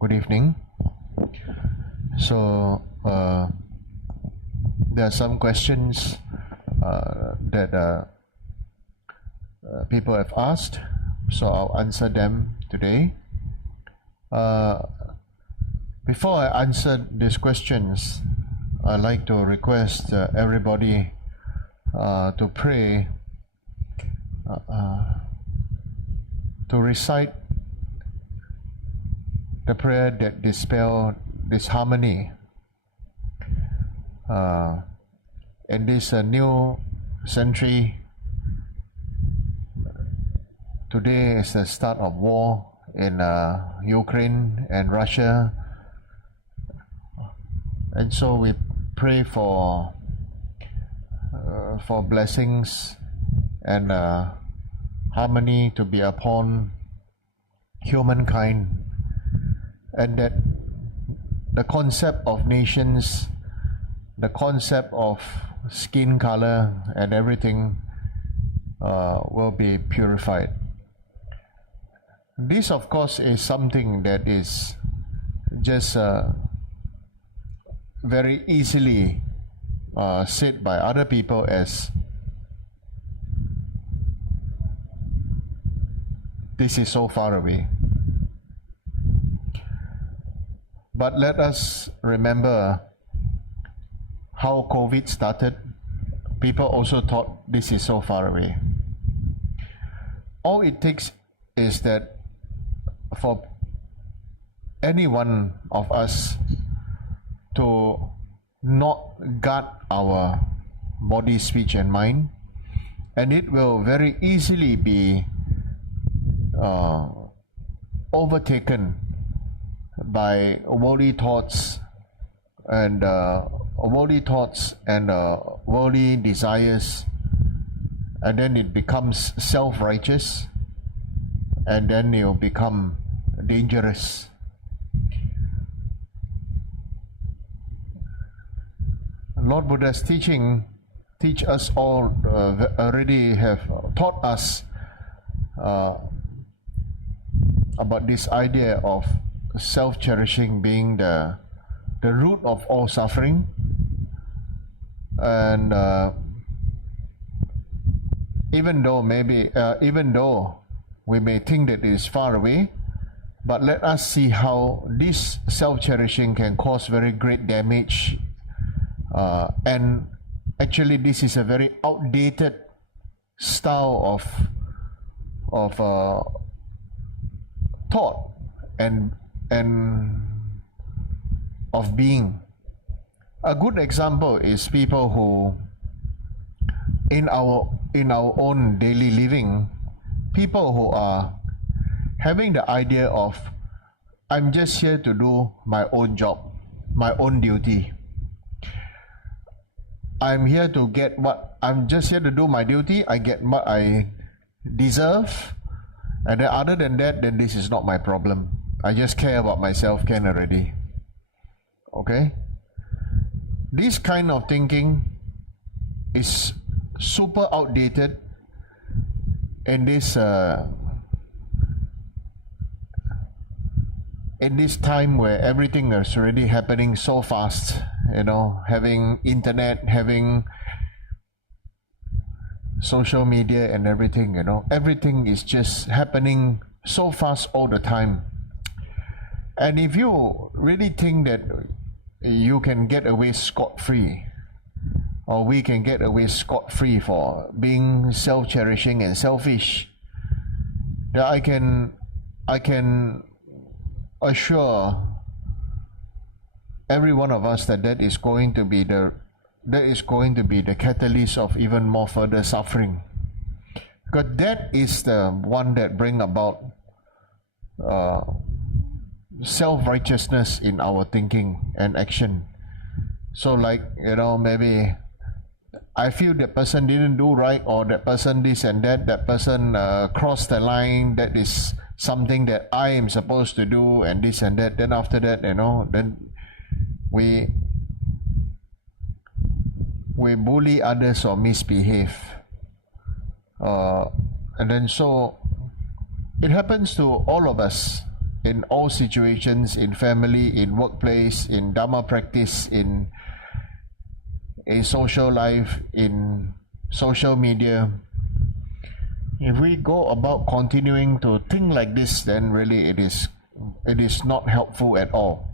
Good evening. So there are some questions that people have asked, so I'll answer them today. Before I answer these questions, I'd like to request everybody to pray, to recite the prayer that dispels disharmony in this new century. Today is the start of war in Ukraine and Russia, and so we pray for blessings and harmony to be upon humankind, and that the concept of nations, the concept of skin color and everything will be purified. This, of course, is something that is just very easily said by other people as this is so far away. But let us remember how COVID started. People also thought this is so far away. All it takes is that for any one of us to not guard our body, speech and mind, and it will very easily be overtaken by worldly thoughts and worldly desires, and then it becomes self-righteous, and then it will become dangerous. Lord Buddha's teach us all already have taught us about this idea of self-cherishing being the root of all suffering, and even though we may think that it is far away, but let us see how this self-cherishing can cause very great damage, and actually this is a very outdated style of thought and of being. A good example is people who in our own daily living, people who are having the idea of, I'm just here to do my own job, my own duty. I'm just here to do my duty, I get what I deserve, and then other than that, then this is not my problem. I just care about myself, can already. Okay? This kind of thinking is super outdated in this time where everything is already happening so fast, having internet, having social media and everything, everything is just happening so fast all the time. And if you really think that you can get away scot-free, or we can get away scot-free for being self-cherishing and selfish, that I can assure every one of us that is going to be the catalyst of even more further suffering, because that is the one that bring about self-righteousness in our thinking and action. So maybe I feel that person didn't do right, or that person this and that person crossed the line, that is something that I am supposed to do, and this and that. Then after that, then we bully others or misbehave, and then so It happens to all of us in all situations, in family, in workplace, in Dharma practice, in social life, in social media. If we go about continuing to think like this, then really it is not helpful at all.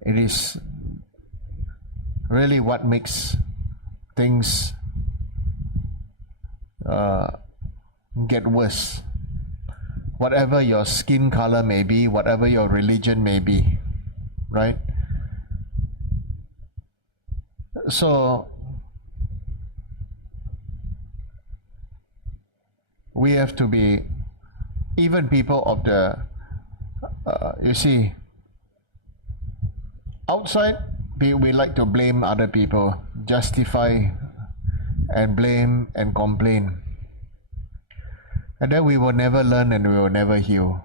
It is really what makes things get worse. Whatever your skin color may be, whatever your religion may be, right? So we have to be, even people of the, you see, outside we like to blame other people, justify and blame and complain. And then we will never learn and we will never heal.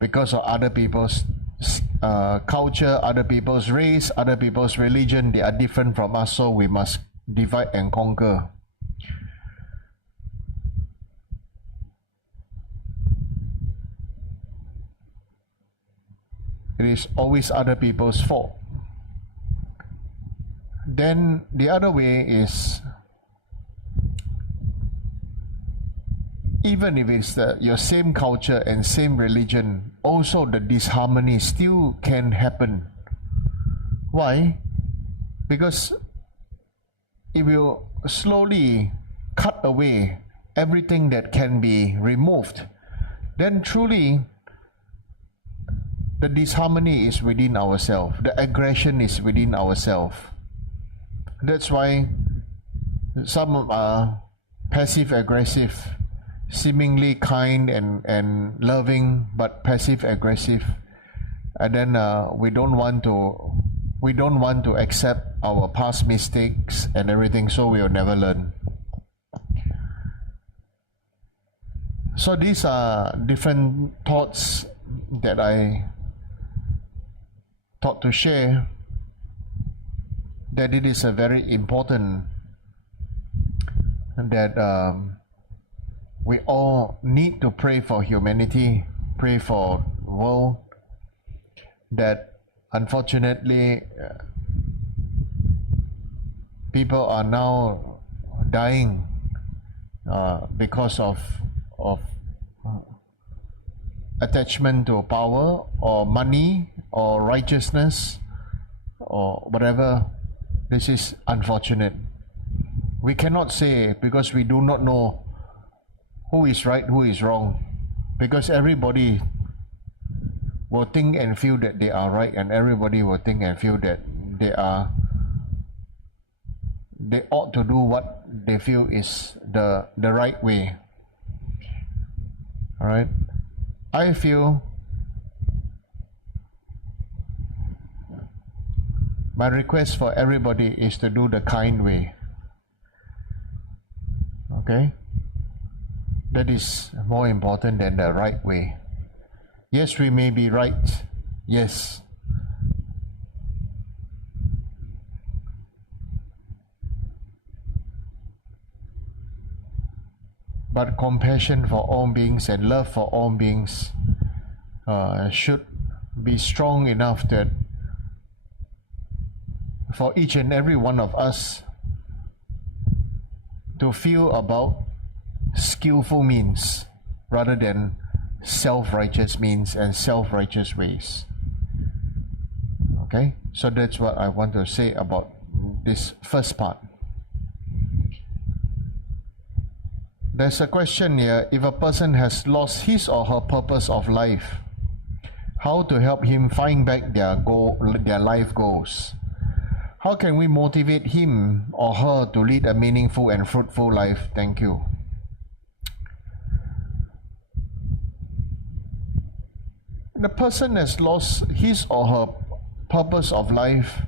Because of other people's culture, other people's race, other people's religion, they are different from us, so we must divide and conquer. It is always other people's fault. Then the other way is, even if it's your same culture and same religion, also the disharmony still can happen. Why? Because it will slowly cut away everything that can be removed. Then truly, the disharmony is within ourselves. The aggression is within ourselves. That's why some are passive-aggressive, seemingly kind and loving, but passive-aggressive. And then we don't want to accept our past mistakes and everything, so we will never learn. So these are different thoughts that I thought to share, that it is a very important that we all need to pray for humanity, pray for the world, that unfortunately people are now dying because of attachment to power or money or righteousness or whatever. This is unfortunate. We cannot say, because we do not know who is right, who is wrong, because everybody will think and feel that they are right, and everybody will think and feel that they ought to do what they feel is the right way. All right, I feel my request for everybody is to do the kind way. Okay, that is more important than the right way. Yes, we may be right. Yes. But compassion for all beings and love for all beings should be strong enough that for each and every one of us to feel about skillful means rather than self-righteous means and self-righteous ways. Okay, so that's what I want to say about this first part. There's a question here: if a person has lost his or her purpose of life, how to help him find back their life goals? How can we motivate him or her to lead a meaningful and fruitful life? Thank you. The person has lost his or her purpose of life.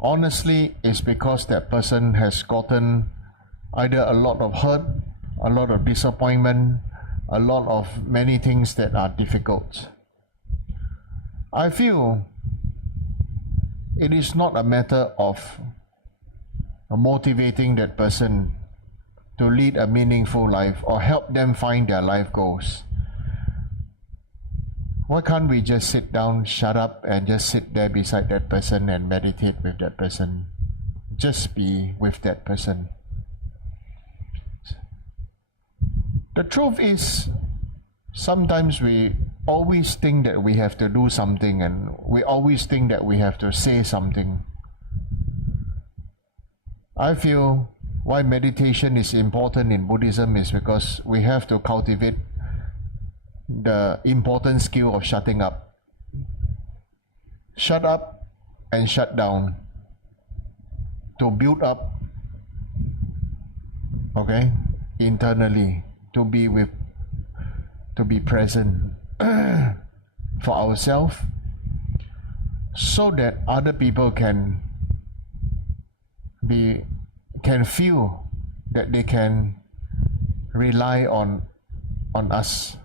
Honestly, it's because that person has gotten either a lot of hurt, a lot of disappointment, a lot of many things that are difficult. I feel it is not a matter of motivating that person to lead a meaningful life or help them find their life goals. Why can't we just sit down, shut up, and just sit there beside that person and meditate with that person? Just be with that person. The truth is, sometimes we always think that we have to do something, and we always think that we have to say something. I feel why meditation is important in Buddhism is because we have to cultivate the important skill of shutting up. Shut up and shut down to build up, okay, internally, to be present for ourselves, so that other people can feel that they can rely on us.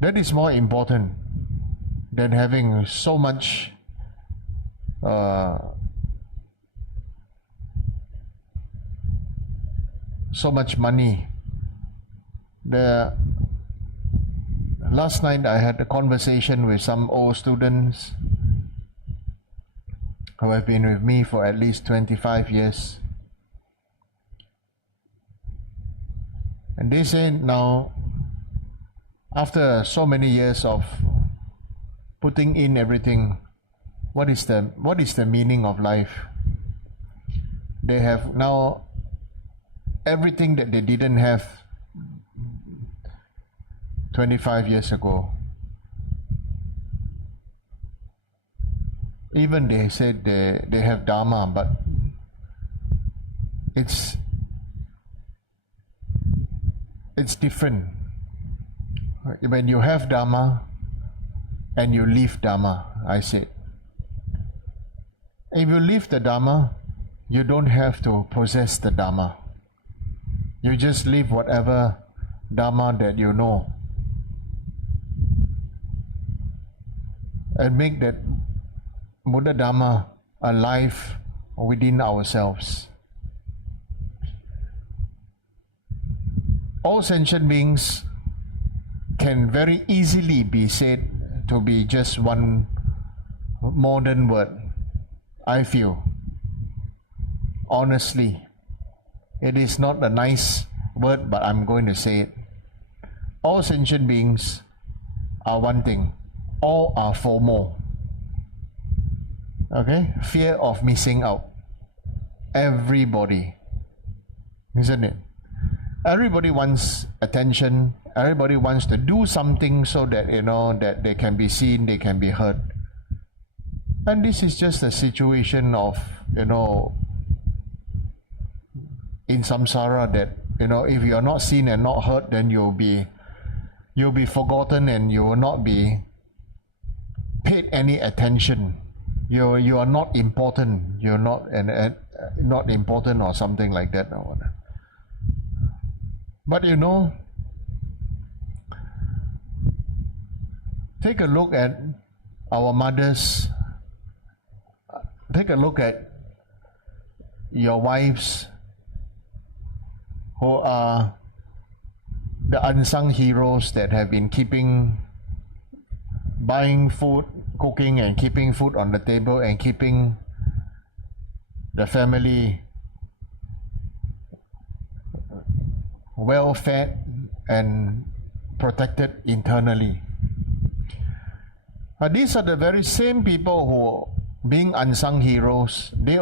That is more important than having so much money. Last night I had a conversation with some old students who have been with me for at least 25 years. And they say now, after so many years of putting in everything, what is the meaning of life? They have now everything that they didn't have 25 years ago. Even they said they have Dharma, but it's different. When you have Dharma and you live Dharma, I said. If you live the Dharma, you don't have to possess the Dharma. You just live whatever Dharma that you know, and make that Buddha Dharma alive within ourselves. All sentient beings can very easily be said to be just one modern word. I feel, honestly, it is not a nice word, but I'm going to say it. All sentient beings are one thing. All are FOMO. Okay? Fear of missing out. Everybody. Isn't it? Everybody wants attention. Everybody wants to do something so that, that they can be seen, they can be heard. And this is just a situation of, in samsara, that, if you are not seen and not heard, then you'll be forgotten and you will not be paid any attention. You are not important. You're not not important or something like that. But take a look at our mothers. Take a look at your wives, who are the unsung heroes that have been buying food, cooking and keeping food on the table and keeping the family well fed and protected internally. These are the very same people who, being unsung heroes, they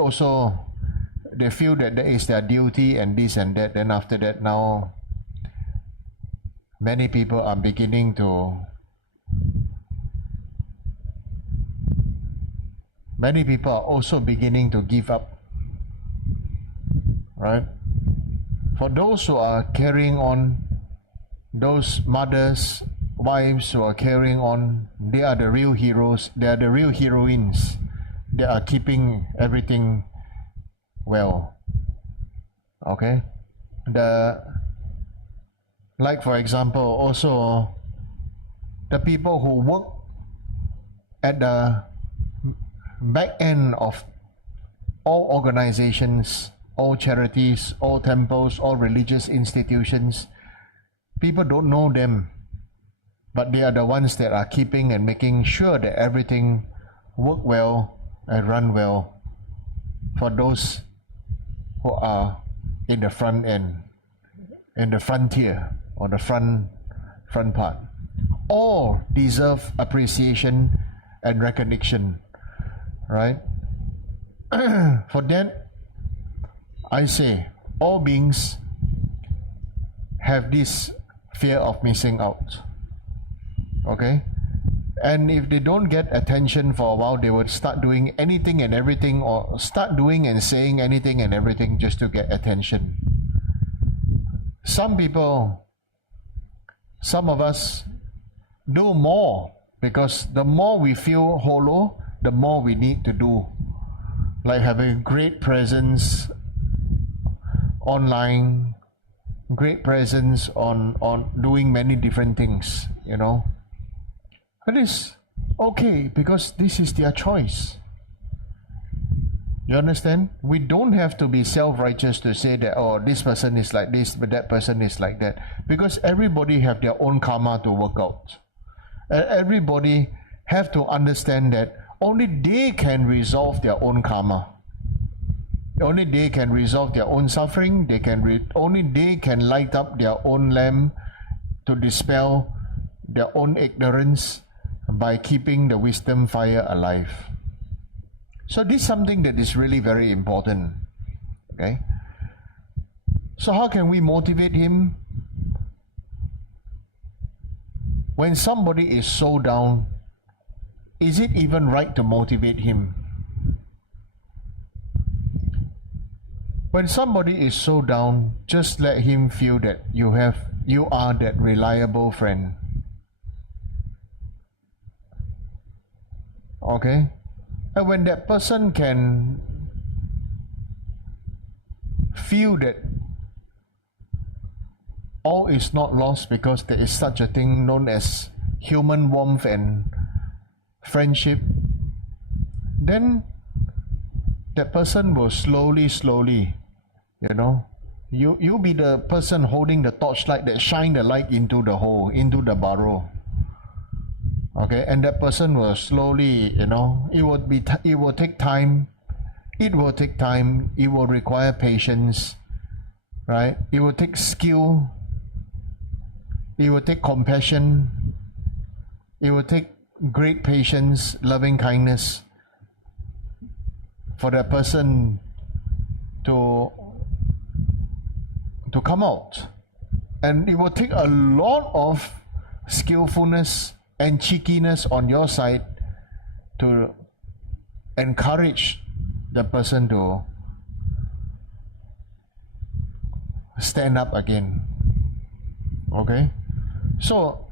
feel that that is their duty and this and that. And after that, now many people are beginning to many people are also beginning to give up, right? For those who are carrying on, those mothers, wives who are carrying on, they are the real heroes, they are the real heroines. They are keeping everything well. Okay? Like for example, also the people who work at the back end of all organizations, all charities, all temples, all religious institutions. People don't know them, but they are the ones that are keeping and making sure that everything work well and run well for those who are in the front end, in the frontier or the front part. All deserve appreciation and recognition, right? For that, I say all beings have this fear of missing out. Okay? And if they don't get attention for a while, they would start doing anything and everything, or start doing and saying anything and everything just to get attention. Some people, some of us do more because the more we feel hollow, the more we need to do. Like having a great presence online, great presence on doing many different things, you know. It is okay because this is their choice. You understand? We don't have to be self-righteous to say that, oh, this person is like this, but that person is like that. Because everybody have their own karma to work out. And everybody have to understand that only they can resolve their own karma. Only they can resolve their own suffering. Only they can light up their own lamp to dispel their own ignorance by keeping the wisdom fire alive. So this is something that is really very important. Okay? So how can we motivate him? When somebody is so down, is it even right to motivate him? When somebody is so down, just let him feel that you are that reliable friend. Okay? And when that person can feel that all is not lost because there is such a thing known as human warmth and friendship, then that person will slowly, you know, you be the person holding the torchlight that shine the light into the hole, into the burrow. Okay, and that person will slowly, you know, it will take time. It will take time. It will require patience, right? It will take skill. It will take compassion. It will take great patience, loving kindness for that person to come out. And it will take a lot of skillfulness and cheekiness on your side to encourage the person to stand up again. Okay? So,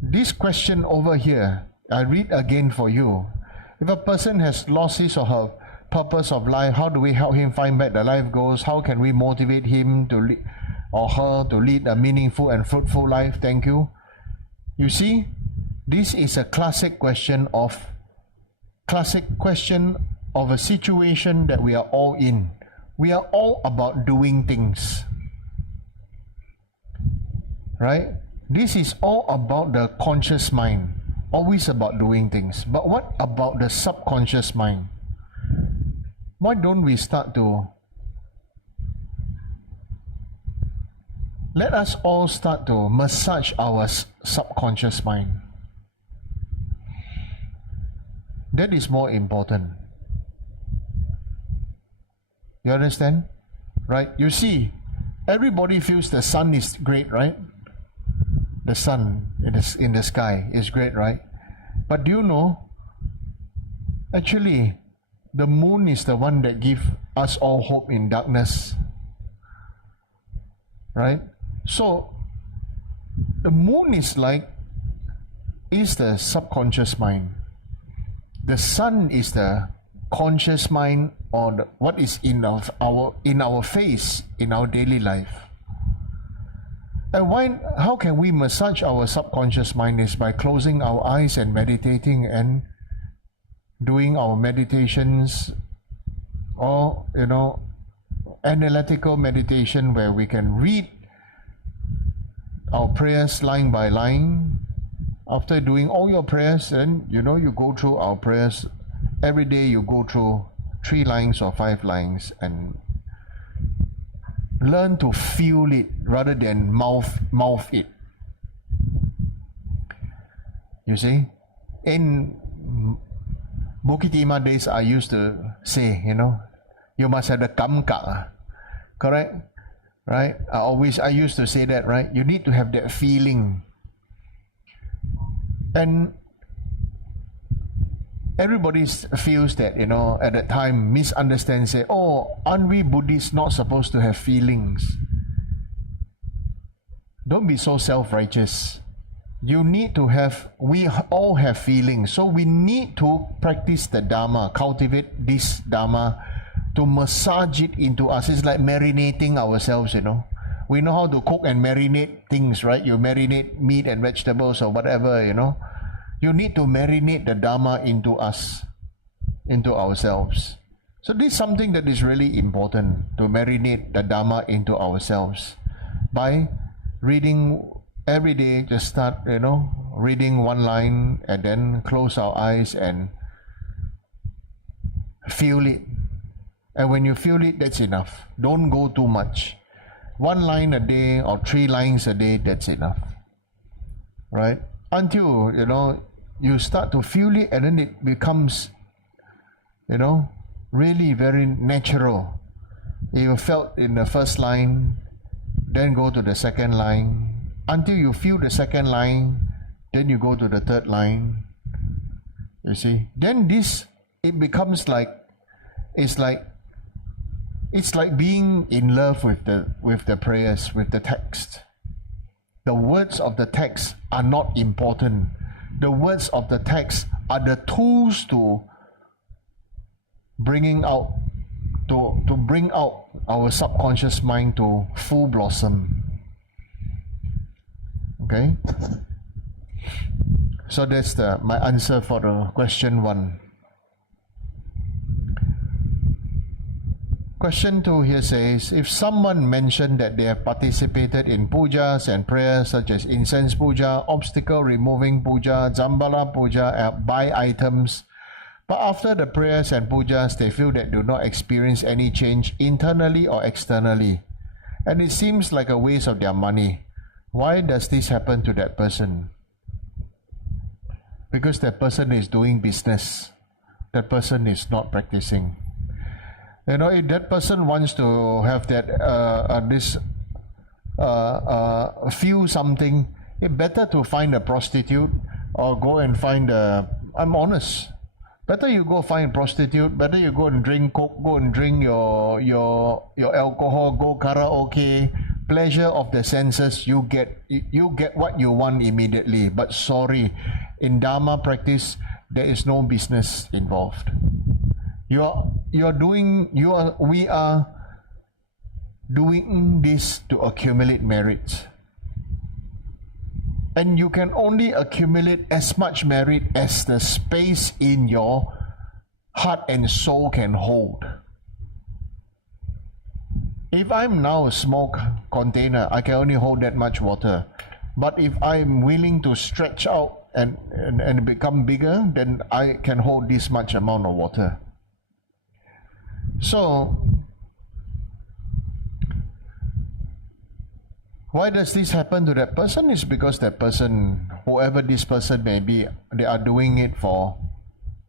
this question over here, I read again for you. If a person has lost his or her purpose of life, how do we help him find back the life goals? How can we motivate him to or her to lead a meaningful and fruitful life? Thank you. You see, this is a classic question of a situation that we are all in. We are all about doing things, right? This is all about the conscious mind, always about doing things. But what about the subconscious mind? Why don't we let us all start to massage our subconscious mind. That is more important. You understand? Right? You see, everybody feels the sun is great, right? The sun in the sky is great, right? But do you know, actually, the moon is the one that gives us all hope in darkness. Right? So, the moon is the subconscious mind. The sun is the conscious mind, or what is in our face, in our daily life. And how can we massage our subconscious mind is by closing our eyes and meditating and doing our meditations, or analytical meditation where we can read our prayers line by line. After doing all your prayers, then you go through our prayers every day. You go through 3 lines or 5 lines and learn to feel it rather than mouth it. You see, in Bukit Timah days, I used to say, you must have the kamka, correct? Right? I used to say that, right? You need to have that feeling. And everybody feels that, at that time, misunderstand, say, oh, aren't we Buddhists not supposed to have feelings? Don't be so self-righteous. You need to have, we all have feelings. So we need to practice the Dharma, cultivate this Dharma, to massage it into us. It's like marinating ourselves, We know how to cook and marinate things, right? You marinate meat and vegetables or whatever, You need to marinate the Dharma into us, into ourselves. So this is something that is really important, to marinate the Dharma into ourselves. By reading every day, just start, reading 1 line and then close our eyes and feel it. And when you feel it, that's enough. Don't go too much. 1 line a day or 3 lines a day, that's enough. Right? Until, you start to feel it and then it becomes, really very natural. You felt in the first line, then go to the second line. Until you feel the second line, then you go to the third line. You see? Then it becomes like, it's like being in love with the prayers, with the text. The words of the text are not important. The words of the text are the tools to bring out our subconscious mind to full blossom. Okay? So that's my answer for the question 1. Question 2 here says, if someone mentioned that they have participated in pujas and prayers such as incense puja, obstacle removing puja, Zambala puja, buy items, but after the prayers and pujas they feel that do not experience any change internally or externally, and it seems like a waste of their money, why does this happen to that person? Because that person is doing business. That person is not practicing. If that person wants to have that feel something, it's better to find a prostitute or go and find I'm honest. Better you go find a prostitute. Better you go and drink coke. Go and drink your alcohol. Go karaoke. Pleasure of the senses. You get what you want immediately. But sorry, in Dharma practice, there is no business involved. We are doing this to accumulate merit. And you can only accumulate as much merit as the space in your heart and soul can hold. If I'm now a small container, I can only hold that much water. But if I'm willing to stretch out and become bigger, then I can hold this much amount of water. So, why does this happen to that person? Is because that person, whoever this person may be, they are doing it for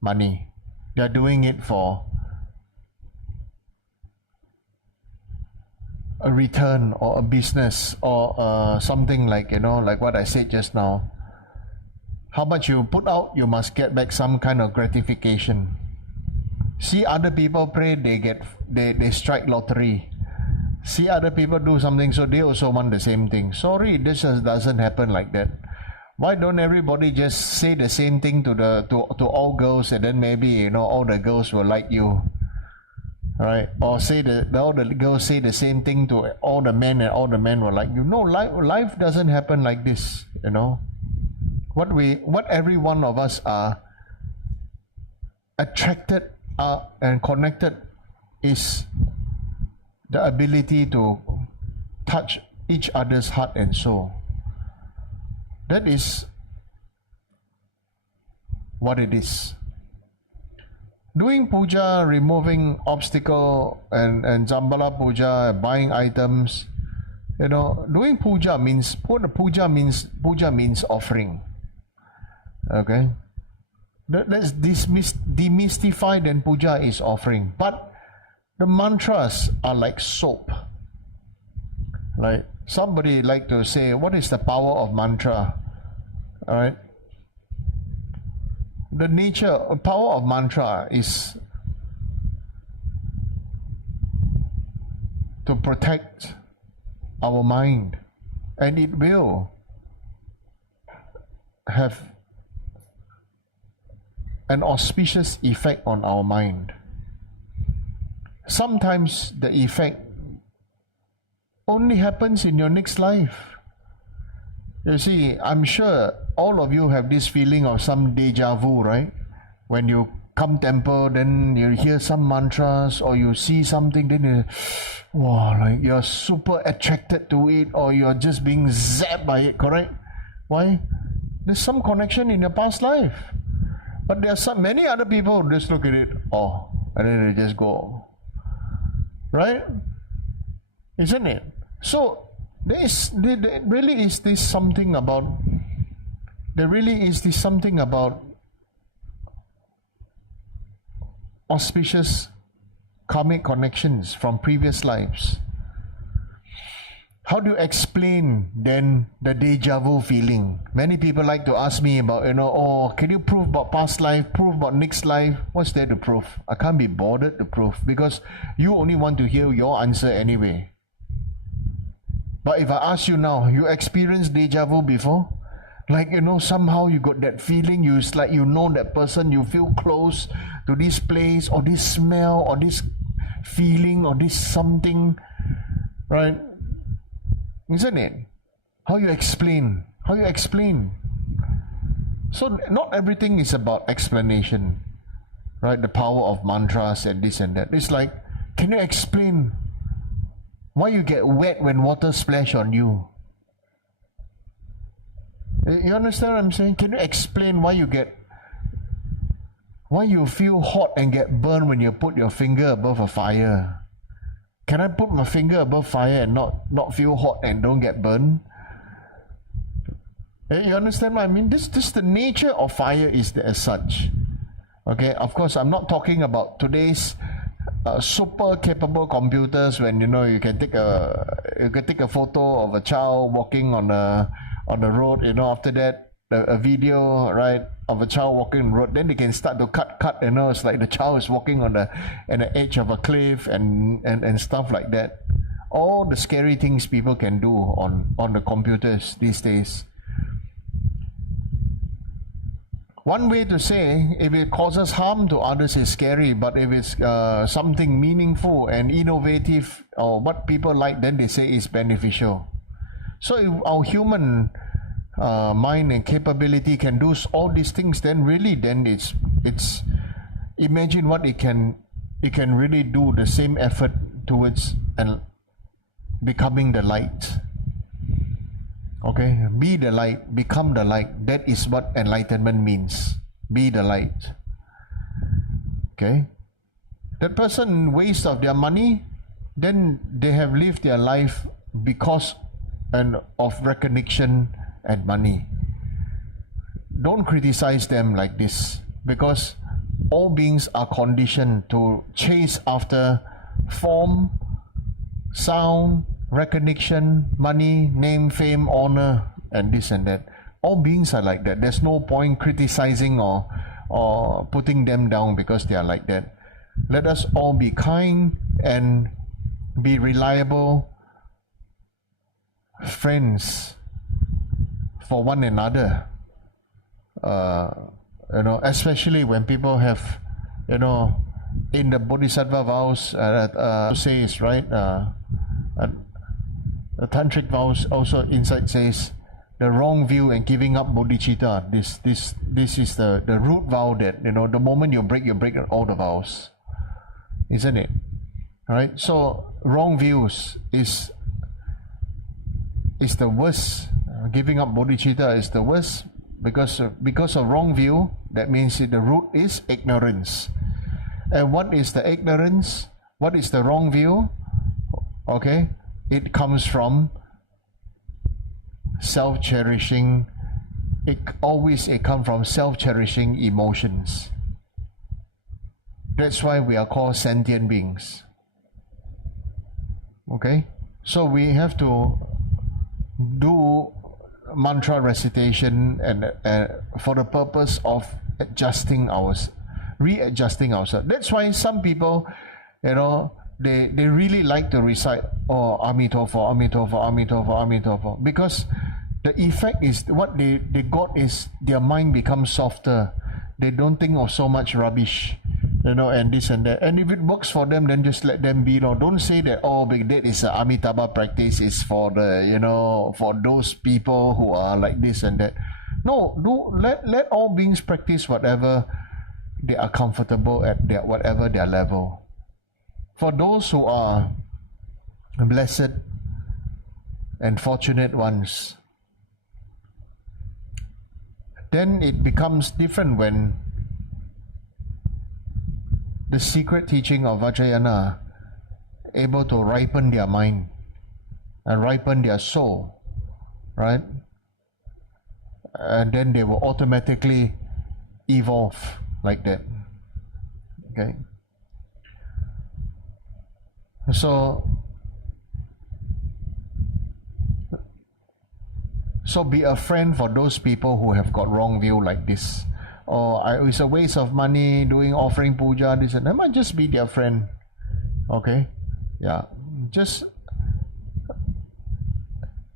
money. They are doing it for a return or a business or something like, like what I said just now. How much you put out, you must get back some kind of gratification. See other people pray, they strike lottery. See other people do something, so they also want the same thing. Sorry, this just doesn't happen like that. Why don't everybody just say the same thing to all girls, and then maybe all the girls will like you, right? Or say all the girls say the same thing to all the men, and all the men will like you. No, life doesn't happen like this. What every one of us are attracted and connected is the ability to touch each other's heart and soul. That is what it is. Doing puja, removing obstacle and Zambala puja, buying items, doing puja means offering. Okay? Let's demystify then puja is offering. But the mantras are like soap. Right? Somebody like to say, what is the power of mantra? All right? The power of mantra is to protect our mind, and it will have an auspicious effect on our mind. Sometimes the effect only happens in your next life. You see, I'm sure all of you have this feeling of some deja vu, right? When you come temple, then you hear some mantras, or you see something, then like you're super attracted to it, or you're just being zapped by it, correct? Why? There's some connection in your past life. But there are many other people who just look at it, and then they just go. Right? Isn't it? So there really is this something about auspicious karmic connections from previous lives. How do you explain then the deja vu feeling? Many people like to ask me about, can you prove about past life, prove about next life? What's there to prove? I can't be bothered to prove, because you only want to hear your answer anyway. But if I ask you now, you experienced deja vu before? Like, somehow you got that feeling, it's like that person, you feel close to this place, or this smell, or this feeling, or this something, right? Isn't it? How you explain? So not everything is about explanation, right? The power of mantras and this and that. It's like, can you explain why you get wet when water splash on you? You understand what I'm saying? Can you explain why you feel hot and get burned when you put your finger above a fire? Can I put my finger above fire and not feel hot and don't get burned? You understand what I mean? This the nature of fire is as such. Okay, of course, I'm not talking about today's super capable computers when you can take a photo of a child walking on the road. After that, a video, right, of a child walking on the road. Then they can start to cut. It's like the child is walking on the edge of a cliff and stuff like that. All the scary things people can do on the computers these days. One way to say, if it causes harm to others is scary, but if it's something meaningful and innovative, or what people like, then they say is beneficial. So if our human mind and capability can do all these things, then it's imagine what it can really do, the same effort towards and becoming the light. Okay, be the light, become the light. That is what enlightenment means. Be the light. Okay, that person waste of their money, then they have lived their life because of recognition and money. Don't criticize them like this, because all beings are conditioned to chase after form, sound, recognition, money, name, fame, honor, and this and that. All beings are like that. There's no point criticizing or putting them down because they are like that. Let us all be kind and be reliable friends for one another. Especially when people have, in the Bodhisattva vows, the tantric vows also inside says, the wrong view and giving up bodhicitta. This is the root vow that, the moment you break all the vows, isn't it? All right. So wrong views is the worst. Giving up bodhicitta is the worst because of wrong view. That means the root is ignorance. And what is the ignorance? What is the wrong view? Okay, it comes from self-cherishing. It comes from self-cherishing emotions. That's why we are called sentient beings. Okay, so we have to do mantra recitation and for the purpose of readjusting ourselves. That's why some people, they really like to recite, Amitofo, Amitofo, Amitofo, Amitofo, because the effect is what they got is their mind becomes softer. They don't think of so much rubbish, and this and that. And if it works for them, then just let them be. Don't say that, that is a Amitabha practice, is for the, for those people who are like this and that. No, let all beings practice whatever they are comfortable at, whatever their level. For those who are blessed and fortunate ones, then it becomes different when the secret teaching of Vajrayana able to ripen their mind and ripen their soul, right? And then they will automatically evolve like that. Okay. So be a friend for those people who have got wrong view like this. It's a waste of money doing offering puja, this and that. Might just be their friend. Okay? Yeah. Just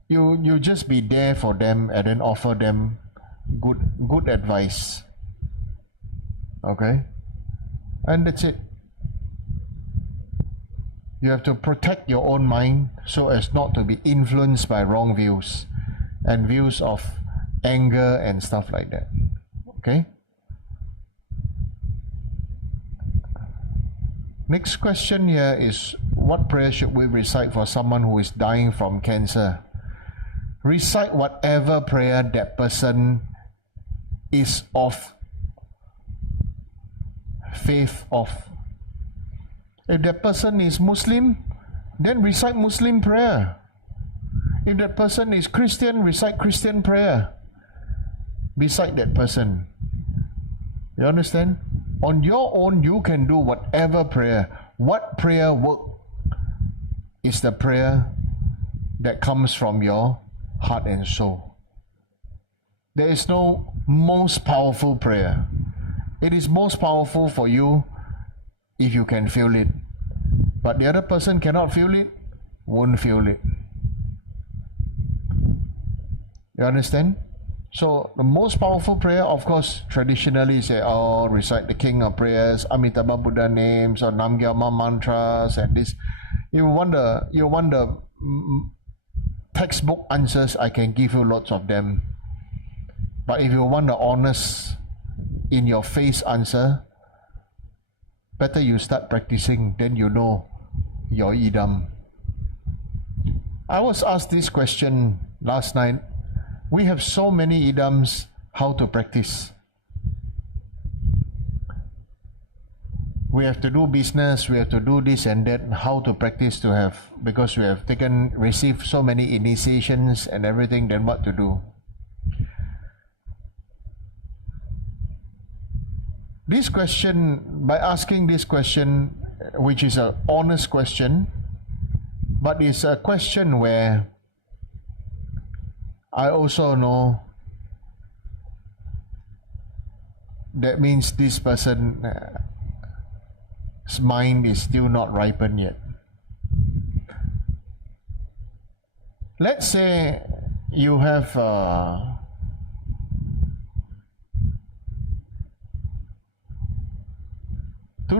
you just be there for them and then offer them good advice. Okay? And that's it. You have to protect your own mind so as not to be influenced by wrong views and views of anger and stuff like that. Okay? Next question here is, what prayer should we recite for someone who is dying from cancer? Recite whatever prayer that person is of faith of. If that person is Muslim, then recite Muslim prayer. If that person is Christian, recite Christian prayer beside that person. You understand? On your own, you can do whatever prayer. What prayer work is the prayer that comes from your heart and soul. There is no most powerful prayer. It is most powerful for you if you can feel it. But the other person cannot feel it, won't feel it. You understand? So the most powerful prayer, of course, traditionally say, recite the King of Prayers, Amitabha Buddha names, or Namgyalma mantras, and this. You want the textbook answers, I can give you lots of them. But if you want the honest, in your face answer, better you start practicing, then you know your idam. I was asked this question last night. We have so many idams, how to practice. We have to do business, we have to do this and that, how to practice to have, because we have received so many initiations and everything, then what to do? This question, by asking this question, which is an honest question, but it's a question where I also know that means this person's mind is still not ripened yet. Let's say you have to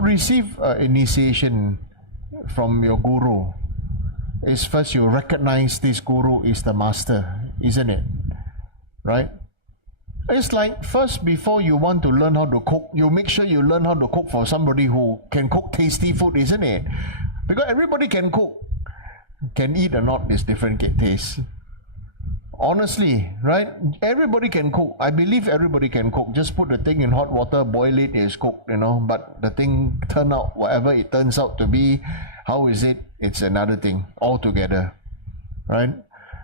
receive initiation from your guru, is first you recognize this guru is the master, isn't it? right? It's like first, before you want to learn how to cook, you make sure you learn how to cook for somebody who can cook tasty food, isn't it? Because everybody can cook. Can eat or not is different taste. Honestly, right? Everybody can cook. I believe everybody can cook. Just put the thing in hot water, boil it, it's cooked, But the thing turn out, whatever it turns out to be, how is it? It's another thing altogether, right?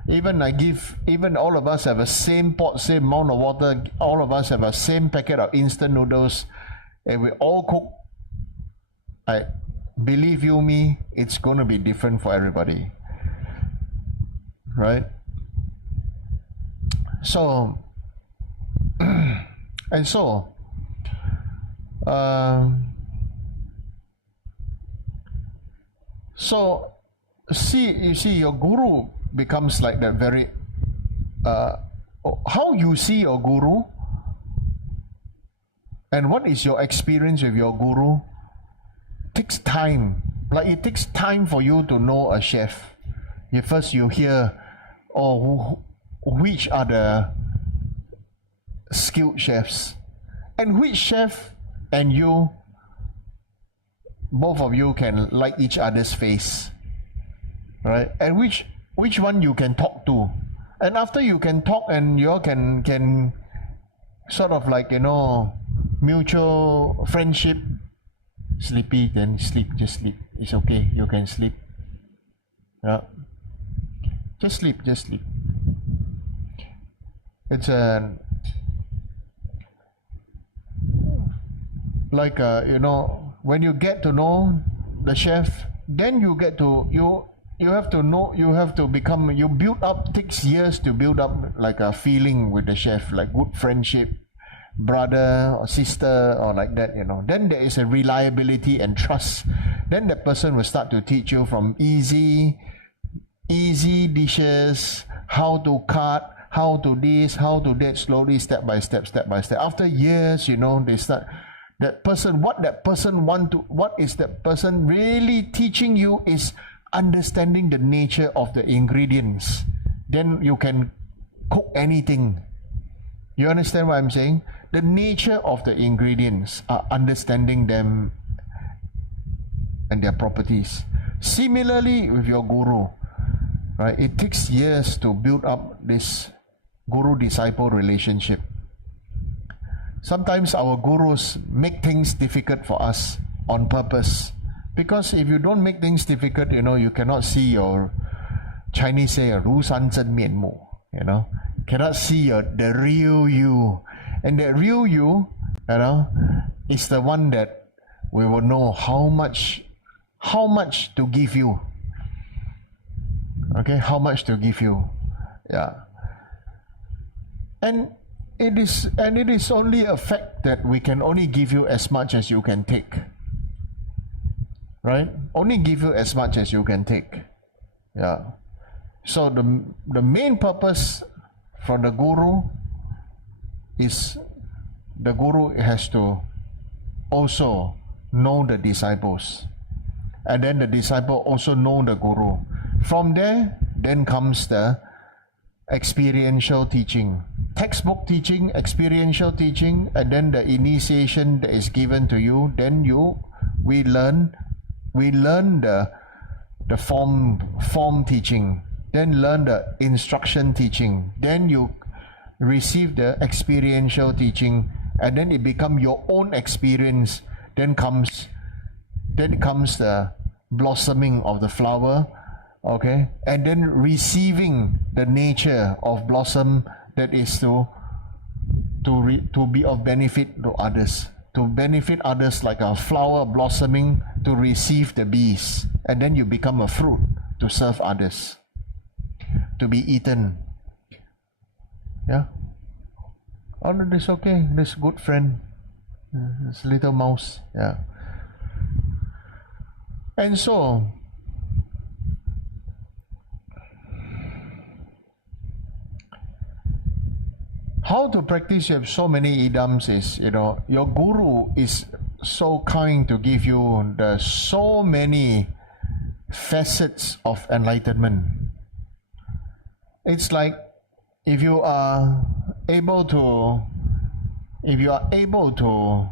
Even all of us have the same pot, same amount of water. All of us have a same packet of instant noodles, and we all cook. Believe you me, it's going to be different for everybody, right? So, and so, you see, your guru becomes like that very, how you see your guru and what is your experience with your guru takes time. Like it takes time for you to know a chef. First you hear, which are the skilled chefs, and which chef and you, both of you can like each other's face, right? And which one you can talk to, and after you can talk and you all can sort of like mutual friendship. Sleepy, then sleep, just sleep. It's okay, you can sleep. Yeah. Just sleep. It's like when you get to know the chef, then you have to know, you build up, takes years to build up like a feeling with the chef, like good friendship, brother or sister or like that, Then there is a reliability and trust. Then the person will start to teach you from easy dishes, how to cut, how to this, how to that, slowly, step by step. After years, they start, what is that person really teaching you is understanding the nature of the ingredients. Then you can cook anything. You understand what I'm saying? The nature of the ingredients, understanding them and their properties. Similarly with your guru, right? It takes years to build up this guru-disciple relationship. Sometimes our gurus make things difficult for us on purpose. Because if you don't make things difficult, you cannot see your, Chinese say, 如山真面目, cannot see the real you. And the real you, is the one that we will know how much to give you. Okay, how much to give you. Yeah. And it is only a fact that we can only give you as much as you can take. Right? Only give you as much as you can take. Yeah. So the main purpose for the guru is the guru has to also know the disciples, and then the disciple also know the guru. From there, then comes the experiential teaching, textbook teaching, experiential teaching, and then the initiation that is given to you. Then we learn the form teaching, then learn the instruction teaching, then you receive the experiential teaching, and then it becomes your own experience. Then comes the blossoming of the flower, okay, and then receiving the nature of blossom that is to be of benefit to others, like a flower blossoming to receive the bees, and then you become a fruit to serve others, to be eaten. Yeah. Oh, no, that's okay. This good friend, this little mouse. Yeah. And so, how to practice with so many idams is, your guru is so kind to give you the so many facets of enlightenment. It's like if you are able to, if you are able to,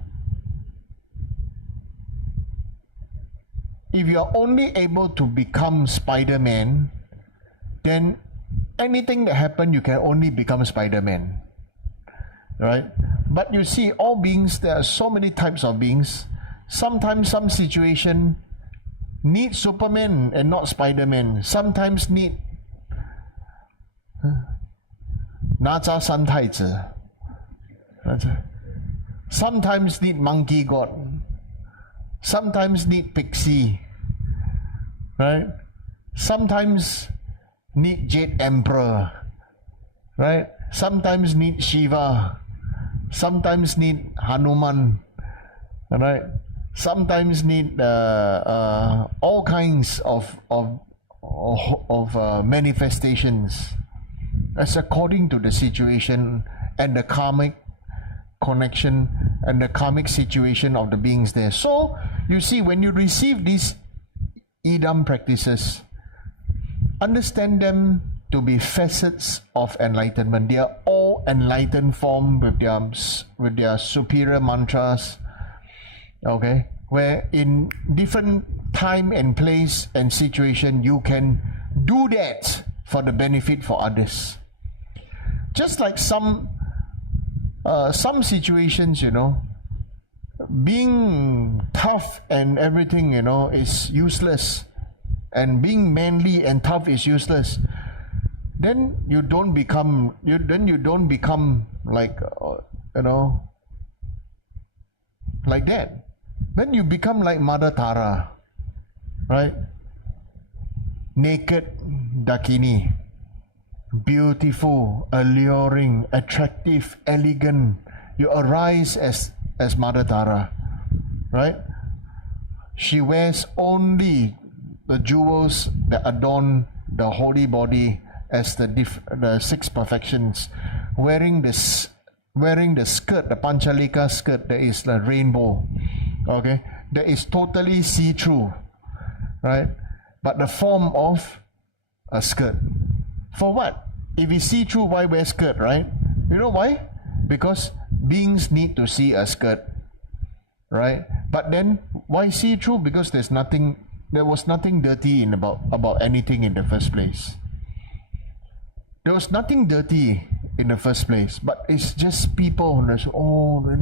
if you are only able to become Spider-Man, then anything that happens, you can only become Spider-Man. Right? But you see, all beings, there are so many types of beings. Sometimes some situation need Superman and not Spider-Man. Sometimes need Naja San Taizi. Sometimes need Monkey God. Sometimes need Pixie. Right? Sometimes need Jade Emperor. Right? Sometimes need Shiva. Sometimes need Hanuman. Right? Sometimes need all kinds of manifestations. As according to the situation and the karmic connection and the karmic situation of the beings there. So you see, when you receive these idam practices, understand them to be facets of enlightenment. They are all enlightened form with their superior mantras. Okay, where in different time and place and situation you can do that for the benefit for others. Just like some situations, you know, being tough and everything, you know, is useless, and being manly and tough is useless. Then you don't become like you know, like that. Then you become like Mother Tara, right? Naked Dakini, beautiful, alluring, attractive, elegant. You arise as Mother Tara, right? She wears only the jewels that adorn the holy body as the six perfections, wearing the skirt, the Panchalika skirt that is the rainbow. Okay, that is totally see-through, right? But the form of a skirt. For what? If it's see-through, why wear skirt, right? You know why? Because beings need to see a skirt, right? But then why see-through? Because there was nothing dirty about anything in the first place. There was nothing dirty in the first place, but it's just people who say, oh, you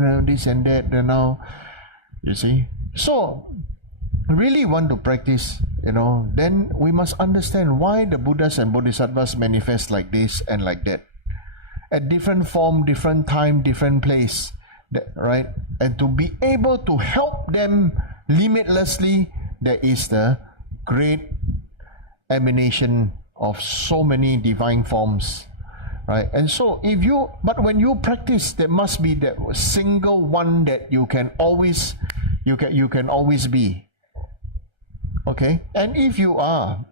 know, this and that, you know. You see? So, really want to practice, you know, then we must understand why the Buddhas and Bodhisattvas manifest like this and like that. At different form, different time, different place, right? And to be able to help them limitlessly, there is the great emanation of so many divine forms. Right? And so but when you practice, there must be that single one that you can always be. Okay? And if you are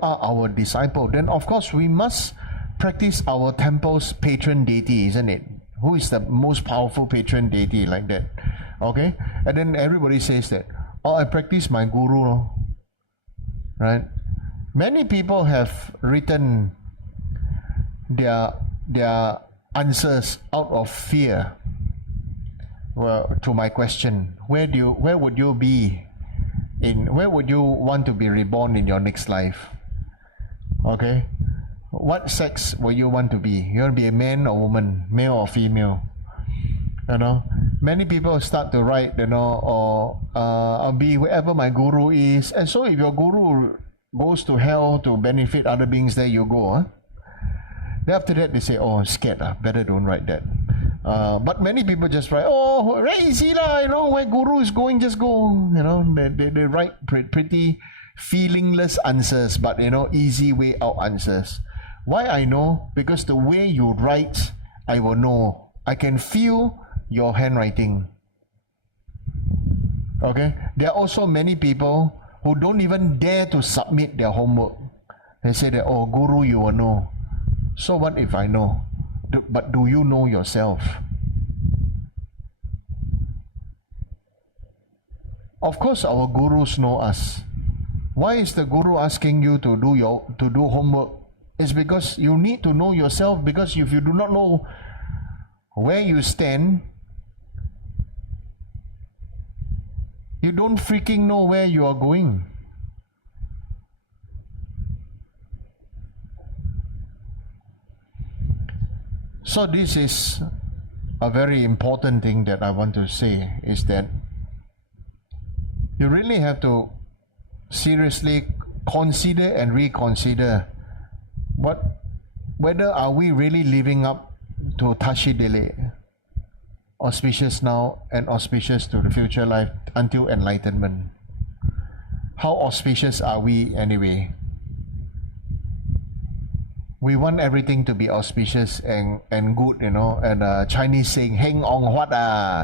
our disciple, then of course we must practice our temple's patron deity, isn't it? Who is the most powerful patron deity like that? Okay? And then everybody says that, oh, I practice my guru. Right? Many people have written their answers out of fear. Well, to my question, where would you want to be reborn in your next life? Okay, what sex will you want to be? You want to be a man or woman, male or female? You know, many people start to write, you know, or I'll be wherever my guru is. And so if your guru goes to hell to benefit other beings, there you go. Huh? Then after that, they say, oh, scared. Better don't write that. But many people just write, oh, very easy lah, you know, where guru is going, just go. You know, they write pretty feelingless answers, but, you know, easy way out answers. Why I know? Because the way you write, I will know. I can feel your handwriting. Okay? There are also many people who don't even dare to submit their homework. They say that, oh, guru, you will know. So what if I know? But do you know yourself? Of course, our gurus know us. Why is the guru asking you to do homework It's because you need to know yourself, because if you do not know where you stand, you don't freaking know where you are going. So this is a very important thing that I want to say, is that you really have to seriously consider and reconsider whether are we really living up to Tashi Dele, auspicious now and auspicious to the future life until enlightenment. How auspicious are we anyway? We want everything to be auspicious and good, you know, and Chinese saying, heng ong what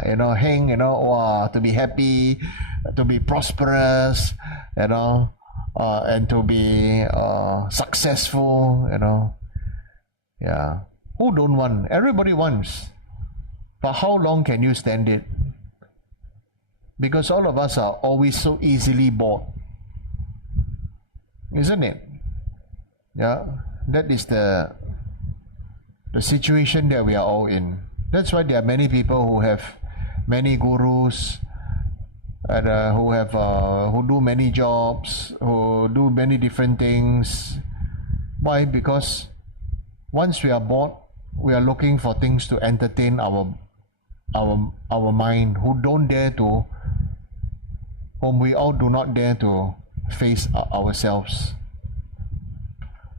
you know, heng, you know, to be happy, to be prosperous, you know, and to be successful, you know. Yeah. Who don't want? Everybody wants. But how long can you stand it? Because all of us are always so easily bored. Isn't it? Yeah. That is the situation that we are all in. That's why there are many people who have many gurus, and who do many jobs, who do many different things. Why? Because once we are bored, we are looking for things to entertain our mind, whom we all do not dare to face ourselves.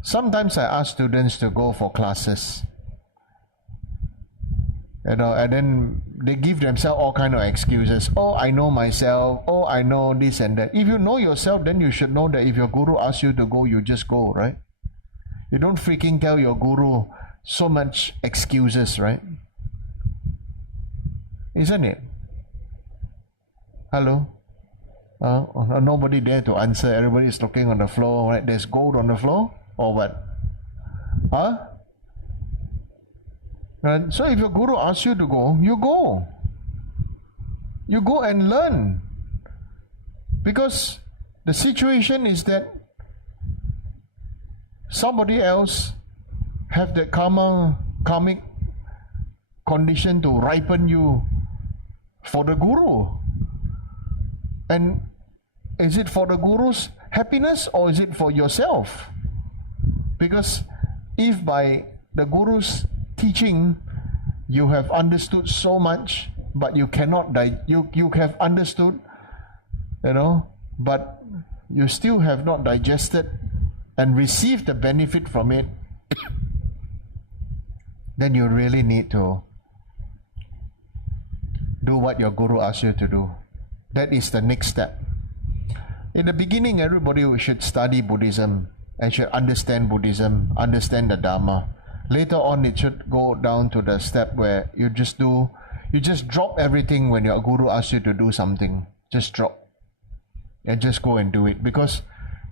Sometimes I ask students to go for classes, you know, and then they give themselves all kind of excuses. Oh, I know myself. Oh, I know this and that. If you know yourself, then you should know that if your guru asks you to go, you just go, right? You don't freaking tell your guru so much excuses, right? Isn't it? Hello? Nobody there to answer. Everybody is looking on the floor, right? There's gold on the floor, or what? Huh? Right? So if your guru asks you to go, you go. You go and learn. Because the situation is that somebody else have that karmic condition to ripen you for the guru. And is it for the guru's happiness or is it for yourself? Because if by the guru's teaching you have understood so much, but you cannot you have understood, you know, but you still have not digested and received the benefit from it, then you really need to do what your guru asks you to do. That is the next step. In the beginning, everybody should study Buddhism and should understand Buddhism, understand the Dharma. Later on, it should go down to the step where you just drop everything when your guru asks you to do something. Just drop and just go and do it, because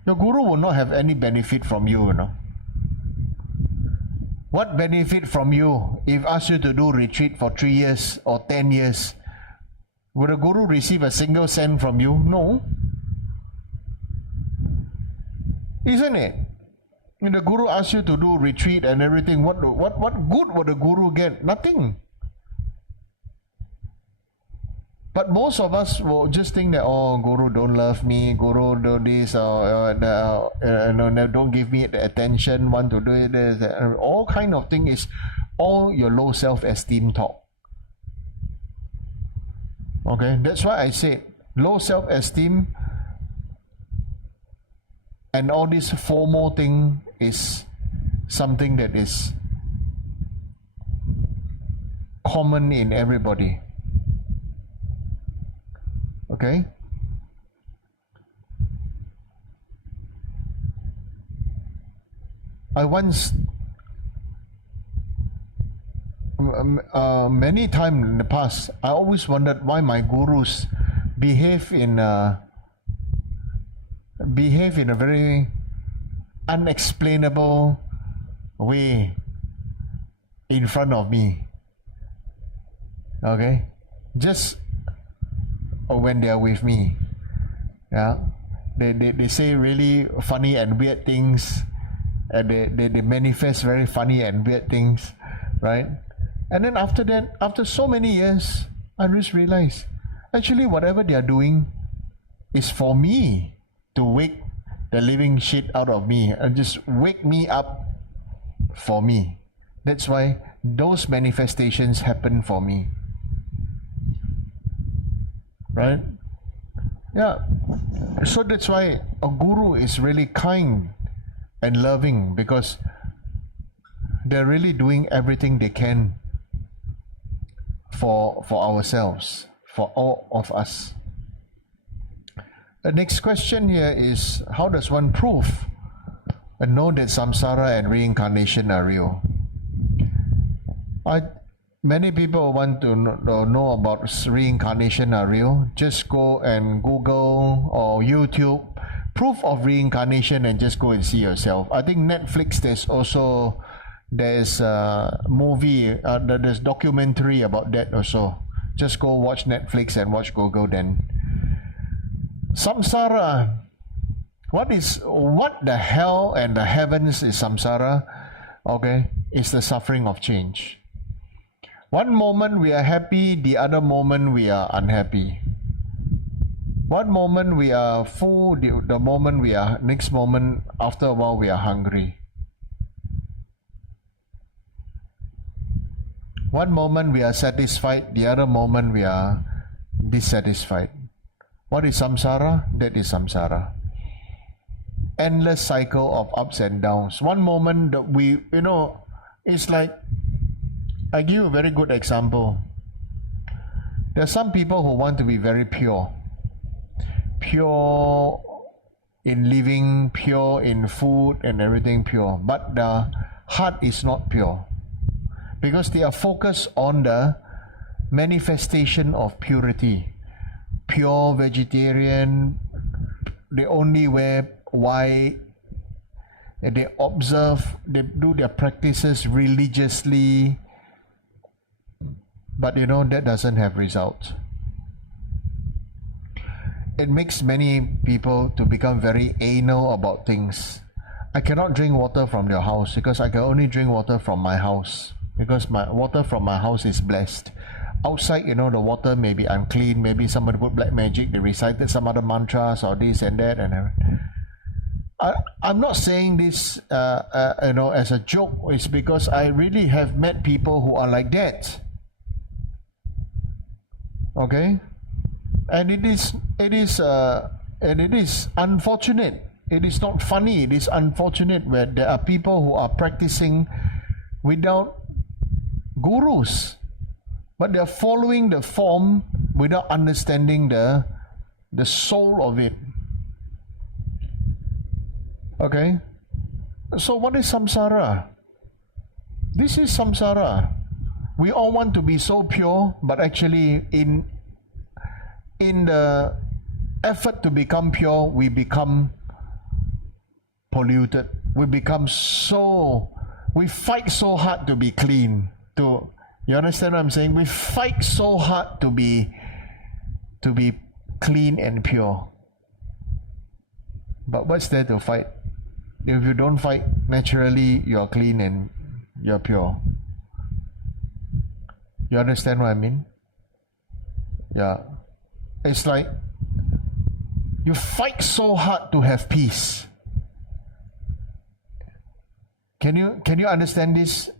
your guru will not have any benefit from you, you know. What benefit from you if asked you to do retreat for 3 years or 10 years? Would a guru receive a single cent from you? No. Isn't it? When the guru asks you to do retreat and everything, what good would the guru get? Nothing. But most of us will just think that, oh, guru don't love me, guru do this, don't give me the attention, want to do it, all kind of thing is all your low self-esteem talk. Okay, that's why I said low self-esteem and all this FOMO thing is something that is common in everybody. Okay? I once, many times in the past, I always wondered why my gurus behave in a very unexplainable way in front of me. Okay? Just when they are with me. Yeah? They say really funny and weird things, and they manifest very funny and weird things, right? And then after that, after so many years, I just realized, actually whatever they are doing is for me to wake the living shit out of me and just wake me up for me. That's why those manifestations happen for me. Right? Yeah. So that's why a guru is really kind and loving, because they're really doing everything they can for ourselves, for all of us. The next question here is, how does one prove and know that samsara and reincarnation are real? Many people want to know about reincarnation are real. Just go and Google or YouTube proof of reincarnation and just go and see yourself. I think Netflix, there's a movie, there's documentary about that also. Just go watch Netflix and watch Google then. Samsara. What the hell and the heavens is samsara? Okay, it's the suffering of change. One moment we are happy, the other moment we are unhappy. One moment we are full, the moment next moment, after a while we are hungry. One moment we are satisfied, the other moment we are dissatisfied. What is samsara? That is samsara. Endless cycle of ups and downs. One moment that it's like, I give you a very good example. There are some people who want to be very pure. Pure in living, pure in food and everything pure. But the heart is not pure, because they are focused on the manifestation of purity. Pure vegetarian, they only wear white, they observe, they do their practices religiously, but that doesn't have results. It makes many people to become very anal about things. I cannot drink water from your house because I can only drink water from my house, because my water from my house is blessed. Outside, the water may be unclean, maybe somebody put black magic, they recited some other mantras or this and that and everything. I'm not saying this as a joke. It's because I really have met people who are like that. Okay? And it is unfortunate. It is not funny, it is unfortunate where there are people who are practicing without gurus, but they are following the form without understanding the soul of it. Okay? So what is samsara? This is samsara. We all want to be so pure, but actually in the effort to become pure, we become polluted. We fight so hard to be clean. You understand what I'm saying? We fight so hard to be clean and pure. But what's there to fight? If you don't fight, naturally you're clean and you're pure. You understand what I mean? Yeah. It's like you fight so hard to have peace. Can you understand this?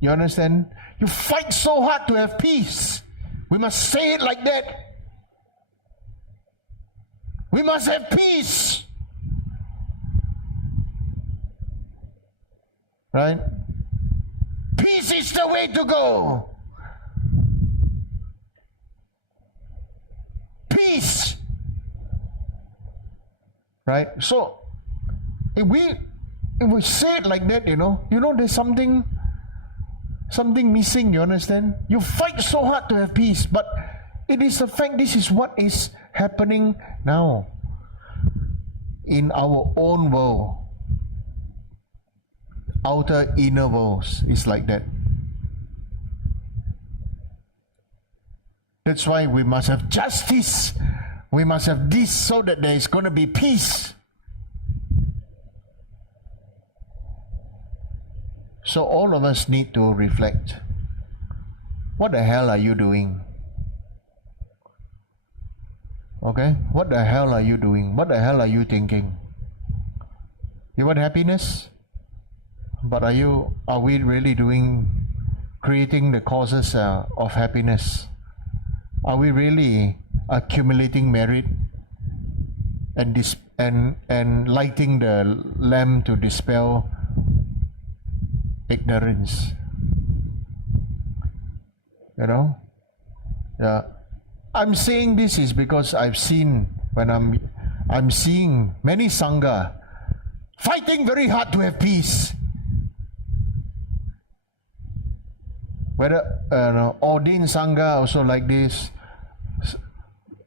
You understand? You fight so hard to have peace. We must say it like that. We must have peace. Right? Peace is the way to go. Peace. Right? So, if we say it like that, there's something missing, you understand? You fight so hard to have peace, but it is a fact, this is what is happening now in our own world. Outer, inner worlds is like that. That's why we must have justice. We must have this so that there is going to be peace. So all of us need to reflect. What the hell are you doing? Okay? What the hell are you doing? What the hell are you thinking? You want happiness? But are we really creating the causes of happiness? Are we really accumulating merit and lighting the lamp to dispel ignorance? You know? Yeah. I'm saying this is because I've seen when I'm seeing many Sangha fighting very hard to have peace. Whether ordained Sangha also like this,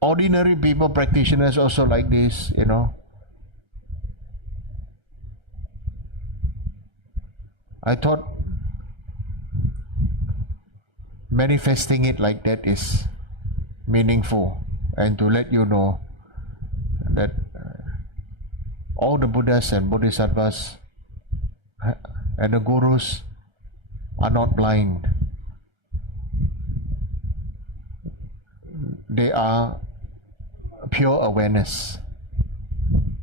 ordinary people, practitioners also like this, you know. I thought manifesting it like that is meaningful, and to let you know that all the Buddhas and Bodhisattvas and the Gurus are not blind. They are pure awareness.